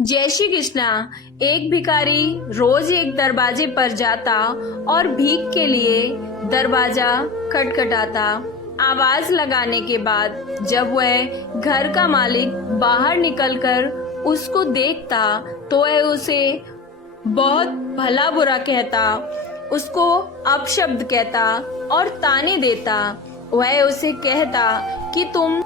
जय श्री कृष्णा। एक भिखारी रोज एक दरवाजे पर जाता और भीख के लिए दरवाजा खटखटाता। आवाज लगाने के बाद जब वह घर का मालिक बाहर निकलकर उसको देखता तो वह उसे बहुत भला बुरा कहता, उसको अपशब्द कहता और ताने देता। वह उसे कहता कि तुम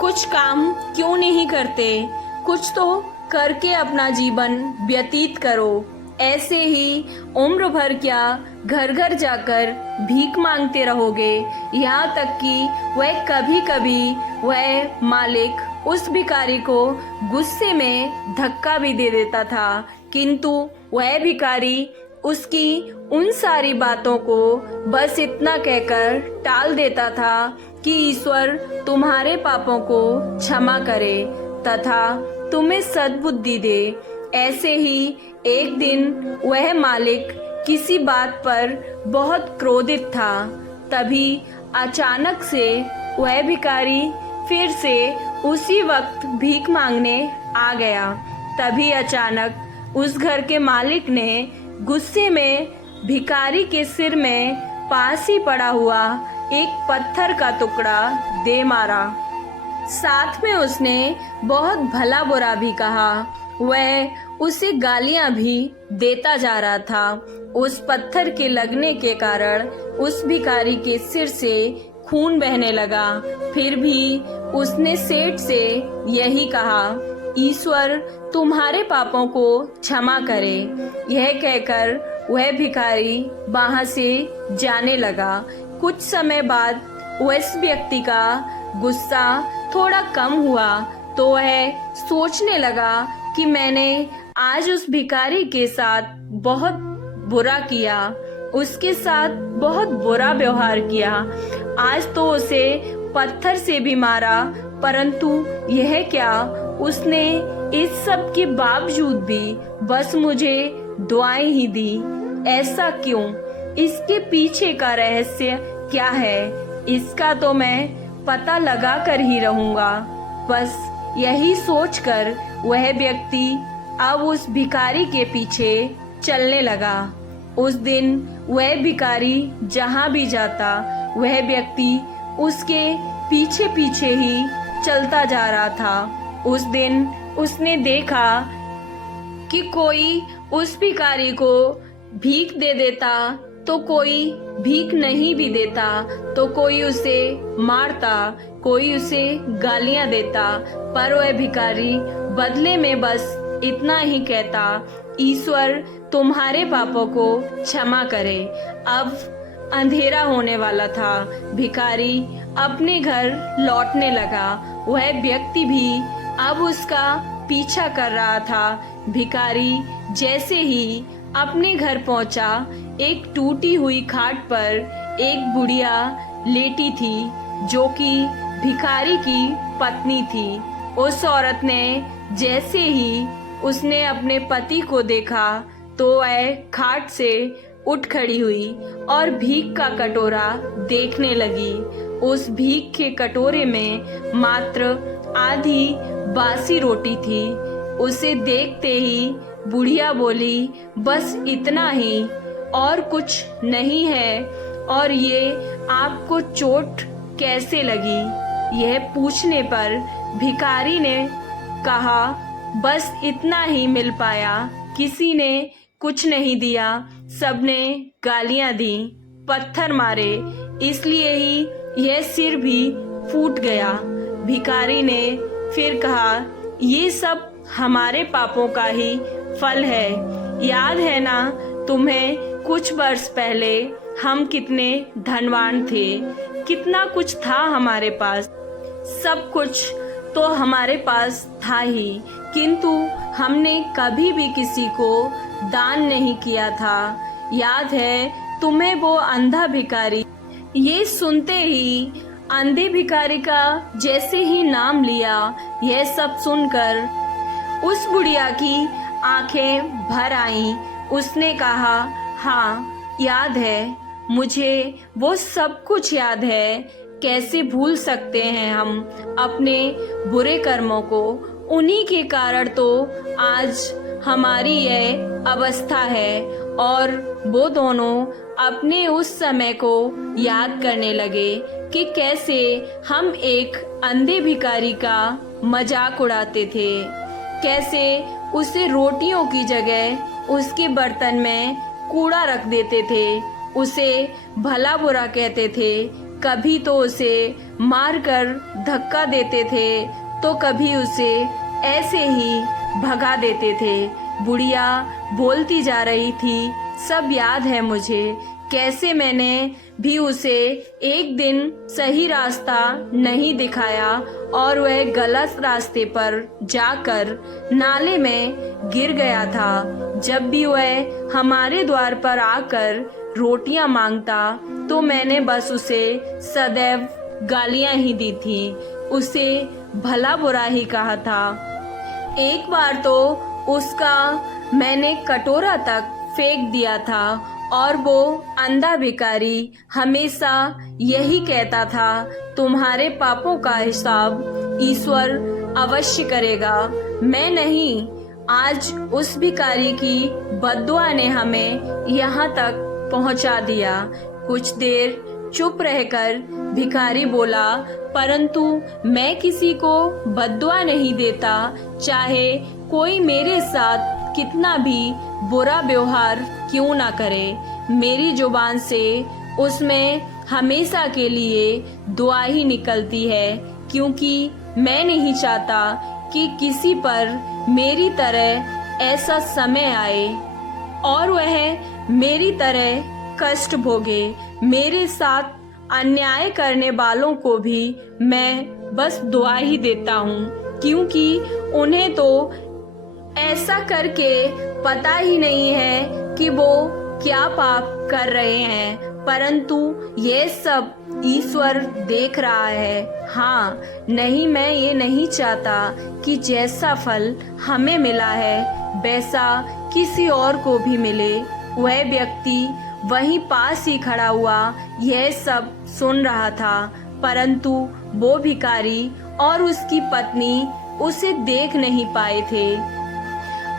कुछ काम क्यों नहीं करते, कुछ तो करके अपना जीवन व्यतीत करो। ऐसे ही उम्र भर क्या घर घर जाकर भीख मांगते रहोगे, यहाँ तक कि वह कभी कभी वह मालिक उस भिखारी को गुस्से में धक्का भी दे देता था। किंतु वह भिखारी उसकी उन सारी बातों को बस इतना कहकर टाल देता था कि ईश्वर तुम्हारे पापों को क्षमा करे तथा तुम्हें सद्बुद्धि दे। ऐसे ही एक दिन वह मालिक किसी बात पर बहुत क्रोधित था। तभी अचानक से वह भिखारी फिर से उसी वक्त भीख मांगने आ गया। तभी अचानक उस घर के मालिक ने गुस्से में भिखारी के सिर में पास ही पड़ा हुआ एक पत्थर का टुकड़ा दे मारा। साथ में उसने बहुत भला बुरा भी कहा। वह उसे गालियां भी देता जा रहा था। उस पत्थर के लगने के कारण उस भिखारी के सिर से खून बहने लगा। फिर भी उसने सेठ से यही कहा, ईश्वर तुम्हारे पापों को क्षमा करे। यह कहकर वह भिखारी वहां से जाने लगा। कुछ समय बाद उस व्यक्ति का गुस्सा थोड़ा कम हुआ तो वह सोचने लगा कि मैंने आज उस भिखारी के साथ बहुत बुरा किया, उसके साथ बहुत बुरा व्यवहार किया। आज तो उसे पत्थर से भी मारा, परंतु यह क्या, उसने इस सब के बावजूद भी बस मुझे दुआएं ही दी। ऐसा क्यों? इसके पीछे का रहस्य क्या है, इसका तो मैं पता लगा कर ही रहूंगा। बस यही सोचकर वह व्यक्ति अब उस भिखारी के पीछे चलने लगा। उस दिन वह भिखारी जहाँ भी जाता वह व्यक्ति उसके पीछे पीछे ही चलता जा रहा था। उस दिन उसने देखा कि कोई उस भिखारी को भीख दे देता तो कोई भीख नहीं भी देता, तो कोई उसे मारता, कोई उसे गालियां देता। पर वह भिखारी बदले में बस इतना ही कहता, ईश्वर तुम्हारे पापों को क्षमा करे। अब अंधेरा होने वाला था। भिखारी अपने घर लौटने लगा। वह व्यक्ति भी अब उसका पीछा कर रहा था। भिखारी जैसे ही अपने घर पहुंचा, एक टूटी हुई खाट पर एक बुढ़िया लेटी थी जो कि भिखारी की पत्नी थी। उस औरत ने जैसे ही उसने अपने पति को देखा तो वह खाट से उठ खड़ी हुई और भीख का कटोरा देखने लगी। उस भीख के कटोरे में मात्र आधी बासी रोटी थी। उसे देखते ही बुढ़िया बोली, बस इतना ही और कुछ नहीं है। और ये आपको चोट कैसे लगी? यह पूछने पर भिखारी ने कहा, बस इतना ही मिल पाया, किसी ने कुछ नहीं दिया, सबने गालियां दी, पत्थर मारे, इसलिए ही यह सिर भी फूट गया। भिखारी ने फिर कहा, ये सब हमारे पापों का ही फल है। याद है ना तुम्हें, कुछ वर्ष पहले हम कितने धनवान थे, कितना कुछ था हमारे पास, सब कुछ तो हमारे पास था ही, किंतु हमने कभी भी किसी को दान नहीं किया था। याद है तुम्हें वो अंधा भिखारी? ये सुनते ही अंधे भिखारी का जैसे ही नाम लिया, यह सब सुनकर उस बुढ़िया की आंखें भर आईं। उसने कहा, हाँ याद है, मुझे वो सब कुछ याद है। कैसे भूल सकते हैं हम अपने बुरे कर्मों को। उन्हीं के कारण तो आज हमारी यह अवस्था है। और वो दोनों अपने उस समय को याद करने लगे कि कैसे हम एक अंधे भिखारी का मजाक उड़ाते थे, कैसे उसे रोटियों की जगह उसके बर्तन में कूड़ा रख देते थे, उसे भला बुरा कहते थे, कभी तो उसे मारकर धक्का देते थे तो कभी उसे ऐसे ही भगा देते थे। बुढ़िया बोलती जा रही थी, सब याद है मुझे, कैसे मैंने भी उसे एक दिन सही रास्ता नहीं दिखाया और वह गलत रास्ते पर जाकर नाले में गिर गया था। जब भी वह हमारे द्वार पर आकर रोटियां मांगता तो मैंने बस उसे सदैव गालियां ही दी थी, उसे भला बुरा ही कहा था। एक बार तो उसका मैंने कटोरा तक फेंक दिया था और वो अंधा भिखारी हमेशा यही कहता था, तुम्हारे पापों का हिसाब ईश्वर अवश्य करेगा। मैं नहीं, आज उस भिखारी की बद्दुआ ने हमें यहाँ तक पहुँचा दिया। कुछ देर चुप रहकर भिखारी बोला, परंतु मैं किसी को बद्दुआ नहीं देता, चाहे कोई मेरे साथ कितना भी बुरा व्यवहार क्यों ना करे। मेरी जुबान से उसमें हमेशा के लिए दुआ ही निकलती है, क्योंकि मैं नहीं चाहता कि किसी पर मेरी तरह ऐसा समय आए और वह मेरी तरह कष्ट भोगे। मेरे साथ अन्याय करने वालों को भी मैं बस दुआ ही देता हूँ, क्योंकि उन्हें तो ऐसा करके पता ही नहीं है कि वो क्या पाप कर रहे हैं, परंतु ये सब ईश्वर देख रहा है। हाँ, नहीं, मैं ये नहीं चाहता कि जैसा फल हमें मिला है वैसा किसी और को भी मिले। वह व्यक्ति वहीं पास ही खड़ा हुआ यह सब सुन रहा था, परंतु वो भिखारी और उसकी पत्नी उसे देख नहीं पाए थे।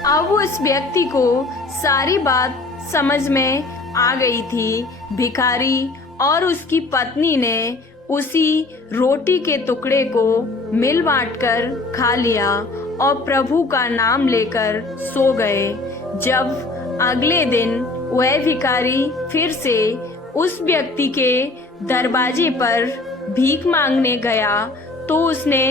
अब उस व्यक्ति को सारी बात समझ में आ गई थी। भिखारी और उसकी पत्नी ने उसी रोटी के टुकड़े को मिल बांट कर खा लिया और प्रभु का नाम लेकर सो गए। जब अगले दिन वह भिखारी फिर से उस व्यक्ति के दरवाजे पर भीख मांगने गया तो उसने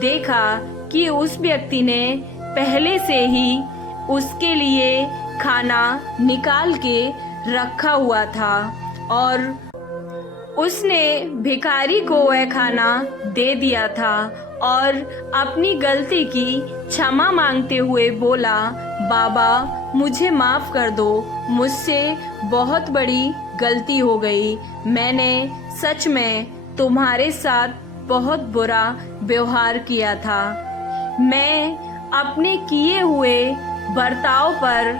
देखा कि उस व्यक्ति ने पहले से ही उसके लिए खाना निकाल के रखा हुआ था और उसने भिखारी को वह खाना दे दिया था और अपनी गलती की क्षमा मांगते हुए बोला, बाबा मुझे माफ कर दो, मुझसे बहुत बड़ी गलती हो गई। मैंने सच में तुम्हारे साथ बहुत बुरा व्यवहार किया था। मैं अपने किए हुए बर्ताव पर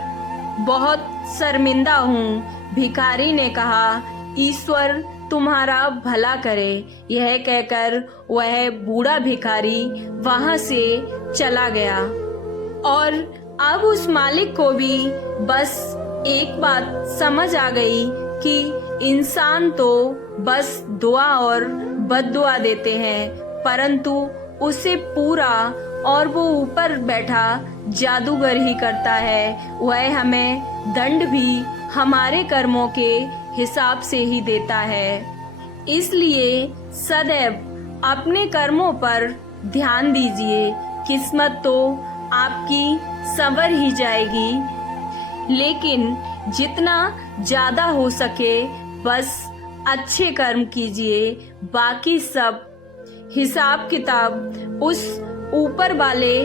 बहुत शर्मिंदा हूँ। भिखारी ने कहा, ईश्वर तुम्हारा भला करे। यह कहकर वह बूढ़ा भिखारी वहां से चला गया और अब उस मालिक को भी बस एक बात समझ आ गई कि इंसान तो बस दुआ और बद्दुआ देते हैं, परंतु उसे पूरा और वो ऊपर बैठा जादूगर ही करता है। वह हमें दंड भी हमारे कर्मों के हिसाब से ही देता है। इसलिए सदैव अपने कर्मों पर ध्यान दीजिए। किस्मत तो आपकी संवर ही जाएगी, लेकिन जितना ज्यादा हो सके बस अच्छे कर्म कीजिए। बाकी सब हिसाब किताब उस ऊपर वाले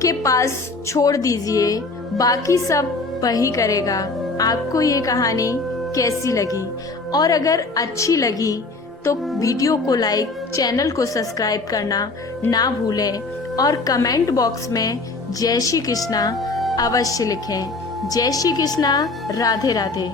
के पास छोड़ दीजिए, बाकी सब वही करेगा। आपको ये कहानी कैसी लगी? और अगर अच्छी लगी तो वीडियो को लाइक, चैनल को सब्सक्राइब करना ना भूलें और कमेंट बॉक्स में जय श्री कृष्णा अवश्य लिखें। जय श्री कृष्णा, राधे राधे।